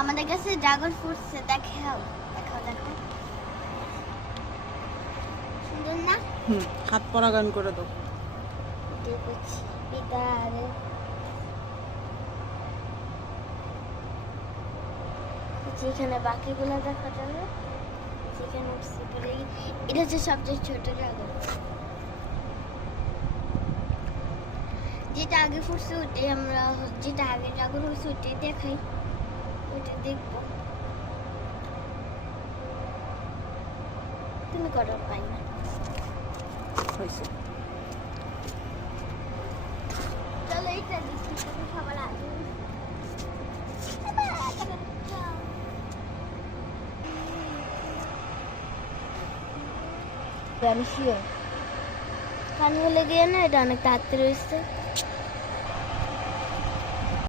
আমাদের কাছে dragon fruits দেখাও দেখাও দেখাও সুন্দর না হাত পরাগান করে দাও দেখছি বিকারে যেখানে বাকিগুলো দেখা যাবে যেখানে উঠছে এটা হচ্ছে সবচেয়ে ছোট ড্রাগন যেটা আগে ফুটছে ওটাই আমরা যেটা আগে ড্রাগন হচ্ছে ওটাই দেখাই ওটা দেখবো তুমি করো পাই না হয়েছে চলো এইটা দেখি সবার আগে আমি শিওর কান হলে গিয়ে না এটা অনেক তাড়াতাড়ি রয়েছে